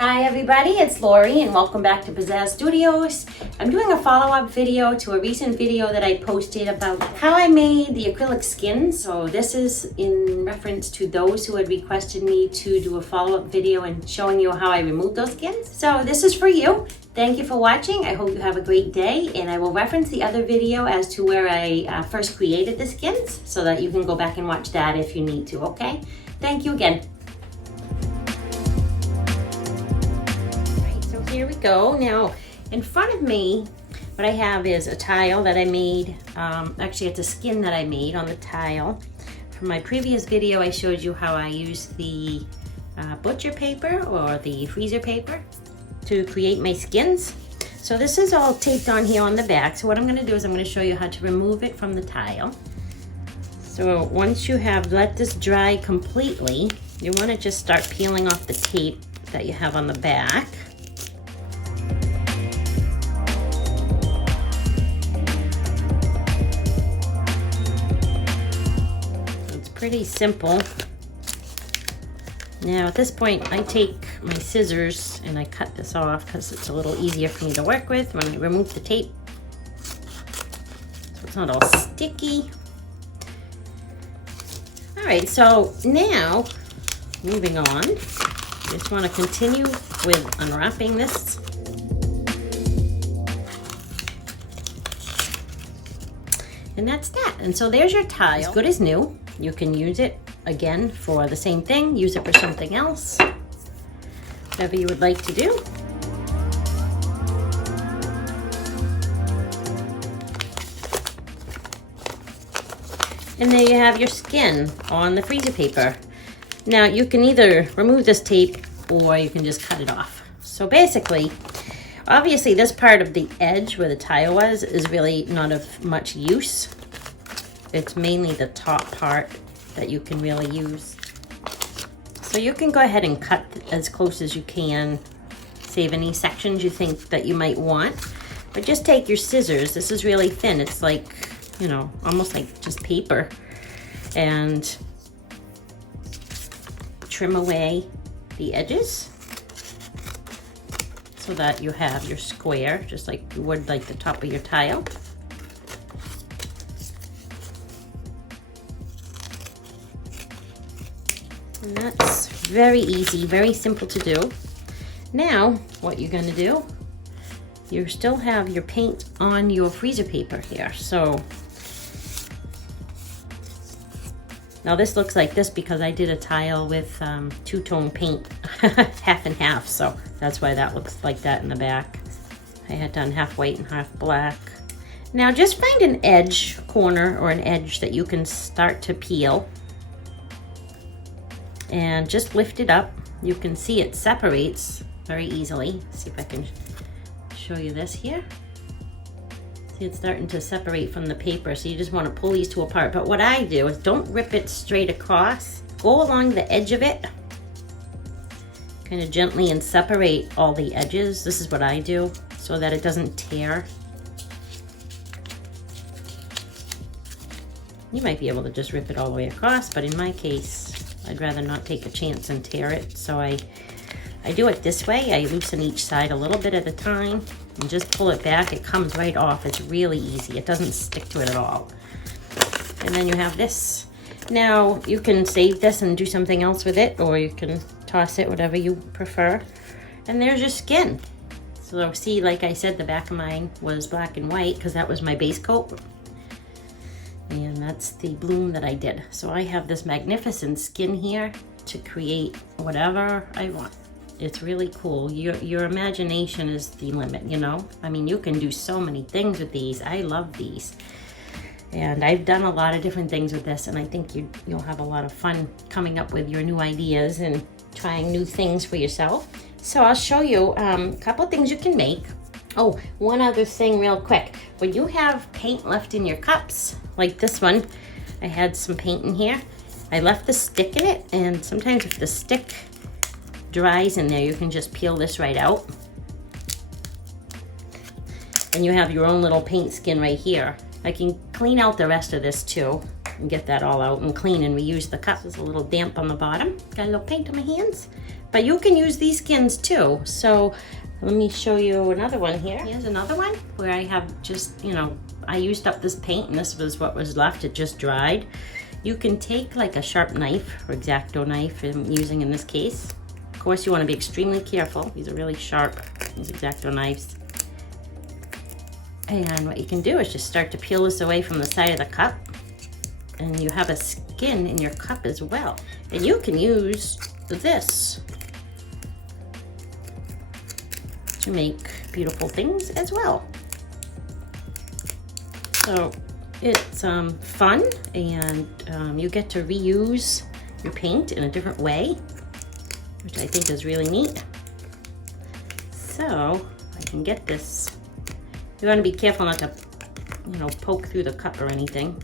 Hi everybody, it's Lori and welcome back to Pizazz Studios. I'm doing a follow-up video to a recent video that I posted about how I made the acrylic skins. So this is in reference to those who had requested me to do a follow-up video and showing you how I removed those skins. So this is for you. Thank you for watching. I hope you have a great day, and I will reference the other video as to where I first created the skins so that you can go back and watch that if you need to, okay? Thank you again. Here we go. Now in front of me, what I have is a tile that I made. Actually, it's a skin that I made on the tile. From my previous video, I showed you how I used the butcher paper or the freezer paper to create my skins. So this is all taped on here on the back. So what I'm going to do is I'm going to show you how to remove it from the tile. So once you have let this dry completely, you want to just start peeling off the tape that you have on the back. Pretty simple. Now at this point I take my scissors and I cut this off because it's a little easier for me to work with when I remove the tape, so it's not all sticky. Alright, so now moving on, I just want to continue with unwrapping this. And that's that. And so there's your tile, as good as new. You can use it again for the same thing, use it for something else, whatever you would like to do. And there you have your skin on the freezer paper. Now you can either remove this tape or you can just cut it off. So basically, obviously this part of the edge where the tile was is really not of much use. It's mainly the top part that you can really use. So you can go ahead and cut as close as you can, save any sections you think that you might want. But just take your scissors. This is really thin. It's like, you know, almost like just paper. And trim away the edges so that you have your square, just like you would like the top of your tile. And that's very easy, very simple to do. Now, what you're gonna do, you still have your paint on your freezer paper here. So, now this looks like this because I did a tile with two-tone paint, half and half. So that's why that looks like that in the back. I had done half white and half black. Now just find an edge corner or an edge that you can start to peel. And just lift it up. You can see it separates very easily. Let's see if I can show you this here. See, it's starting to separate from the paper, so you just want to pull these two apart. But what I do is don't rip it straight across. Go along the edge of it, kind of gently, and separate all the edges. This is what I do so that it doesn't tear. You might be able to just rip it all the way across, but in my case, I'd rather not take a chance and tear it. So I do it this way. I loosen each side a little bit at a time and just pull it back. It comes right off. It's really easy. It doesn't stick to it at all. And then you have this. Now you can save this and do something else with it, or you can toss it, whatever you prefer. And there's your skin. So see, like I said, the back of mine was black and white because that was my base coat. And that's the bloom that I did. So I have this magnificent skin here to create whatever I want. It's really cool. Your imagination is the limit, you know? I mean, you can do so many things with these. I love these. And I've done a lot of different things with this, and I think you'll have a lot of fun coming up with your new ideas and trying new things for yourself. So I'll show you a couple of things you can make. Oh, one other thing real quick. When you have paint left in your cups, like this one, I had some paint in here. I left the stick in it, and sometimes if the stick dries in there, you can just peel this right out. And you have your own little paint skin right here. I can clean out the rest of this too. and get that all out and clean and reuse the cup. It's a little damp on the bottom. Got a little paint on my hands. But you can use these skins too. So let me show you another one here. Here's another one where I have just, you know, I used up this paint and this was what was left. It just dried. You can take like a sharp knife or X-Acto knife I'm using in this case. Of course, you want to be extremely careful. These are really sharp, these X-Acto knives. And what you can do is just start to peel this away from the side of the cup. And you have a skin in your cup as well. And you can use this to make beautiful things as well. So it's fun, and you get to reuse your paint in a different way, which I think is really neat. So I can get this. You want to be careful not to, you know, poke through the cup or anything.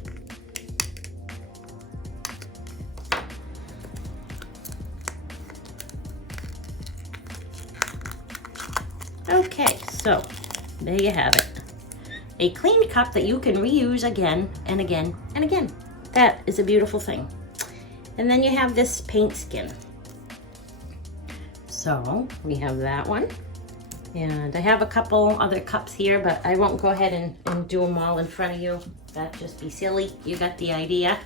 Okay, so there you have it. A clean cup that you can reuse again and again and again. That is a beautiful thing. And then you have this paint skin. So we have that one. And I have a couple other cups here, but I won't go ahead and do them all in front of you. That'd just be silly. You got the idea.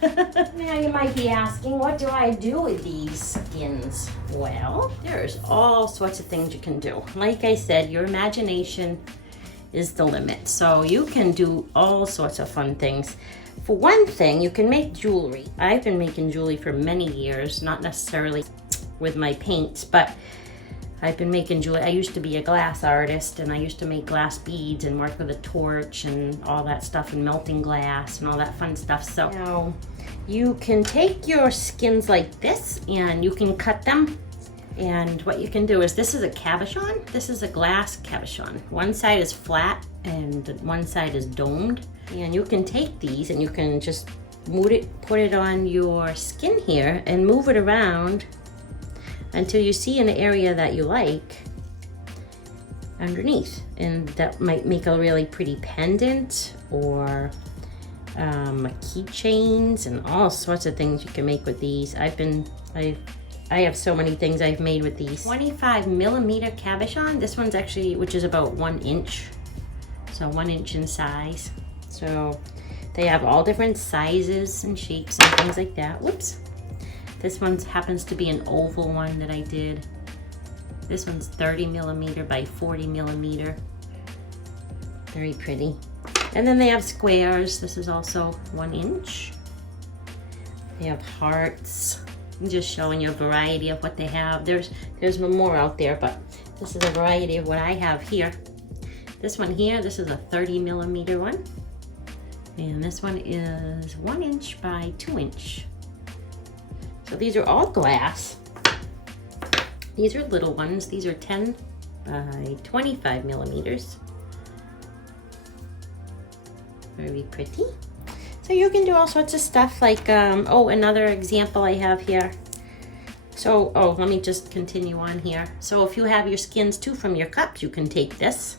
Now you might be asking, what do I do with these skins? Well, there's all sorts of things you can do. Like I said, your imagination is the limit. So you can do all sorts of fun things. For one thing, you can make jewelry. I've been making jewelry for many years, not necessarily with my paints, but I've been making jewelry. I used to be a glass artist, and I used to make glass beads and work with a torch and all that stuff, and melting glass and all that fun stuff. So now you can take your skins like this and you can cut them. And what you can do is, this is a cabochon. This is a glass cabochon. One side is flat and one side is domed. And you can take these and you can just put it on your skin here and move it around until you see an area that you like underneath. And that might make a really pretty pendant or keychains and all sorts of things you can make with these. I have so many things I've made with these. 25mm cabochon. This one's actually, which is about 1 inch. So 1 inch in size. So they have all different sizes and shapes and things like that. Whoops. This one happens to be an oval one that I did. This one's 30mm by 40mm. Very pretty. And then they have squares. This is also 1 inch. They have hearts. I'm just showing you a variety of what they have. There's more out there, but this is a variety of what I have here. This one here, this is a 30mm one. And this one is 1 inch by 2 inch. So these are all glass. These are little ones. These are 10 by 25mm. Very pretty. So you can do all sorts of stuff like, oh, another example I have here. So, oh, let me just continue on here. So if you have your skins too from your cups, you can take this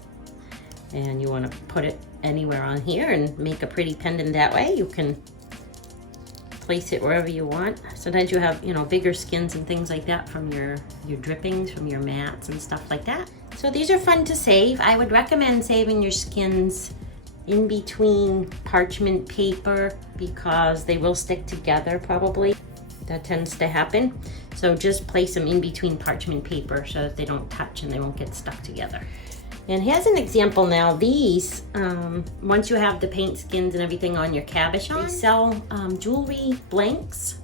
and you want to put it anywhere on here and make a pretty pendant that way. You can place it wherever you want. Sometimes you have, you know, bigger skins and things like that from your drippings, from your mats and stuff like that. So these are fun to save. I would recommend saving your skins in between parchment paper because they will stick together probably. That tends to happen. So just place them in between parchment paper so that they don't touch and they won't get stuck together. And here's an example now. These, once you have the paint skins and everything on your cabochon, they sell jewelry blanks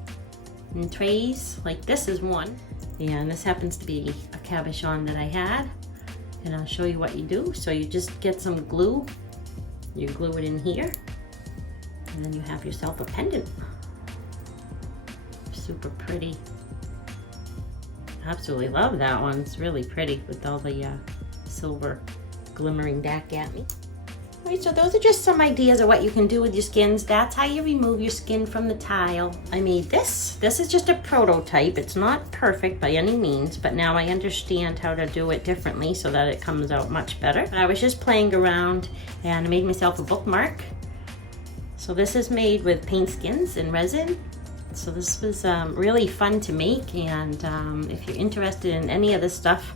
and trays. Like this is one. And this happens to be a cabochon that I had. And I'll show you what you do. So you just get some glue. You glue it in here. And then you have yourself a pendant. Super pretty. Absolutely love that one. It's really pretty with all the silver glimmering back at me. All right, so those are just some ideas of what you can do with your skins. That's how you remove your skin from the tile. I made this. This is just a prototype. It's not perfect by any means, but now I understand how to do it differently so that it comes out much better. I was just playing around and I made myself a bookmark. So this is made with paint skins and resin. So this was really fun to make, and if you're interested in any of this stuff,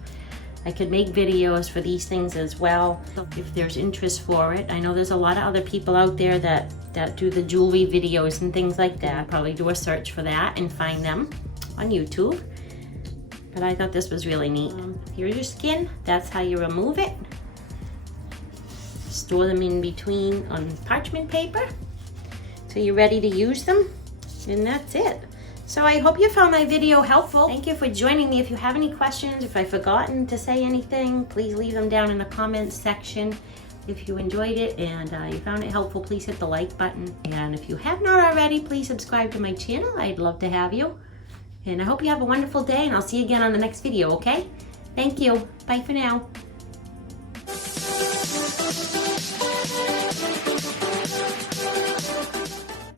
I could make videos for these things as well, if there's interest for it. I know there's a lot of other people out there that do the jewelry videos and things like that. Probably do a search for that and find them on YouTube. But I thought this was really neat. Here's your skin. That's how you remove it. Store them in between on parchment paper so you're ready to use them. And that's it. So I hope you found my video helpful. Thank you for joining me. If you have any questions, if I've forgotten to say anything, please leave them down in the comments section. If you enjoyed it and you found it helpful, please hit the like button. And if you have not already, please subscribe to my channel. I'd love to have you. And I hope you have a wonderful day, and I'll see you again on the next video, okay? Thank you. Bye for now.